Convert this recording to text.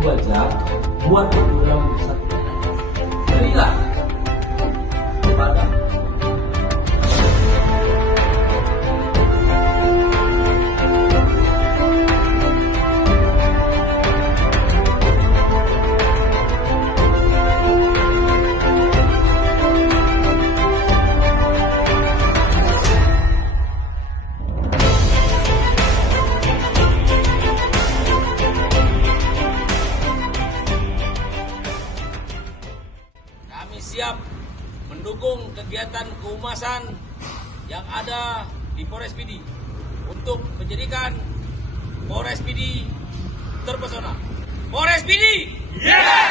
baca buat program satu berilah kepada kami siap mendukung kegiatan kehumasan yang ada di Polres Pidi untuk menjadikan Polres Pidi terpesona. Polres Pidi! Yeah!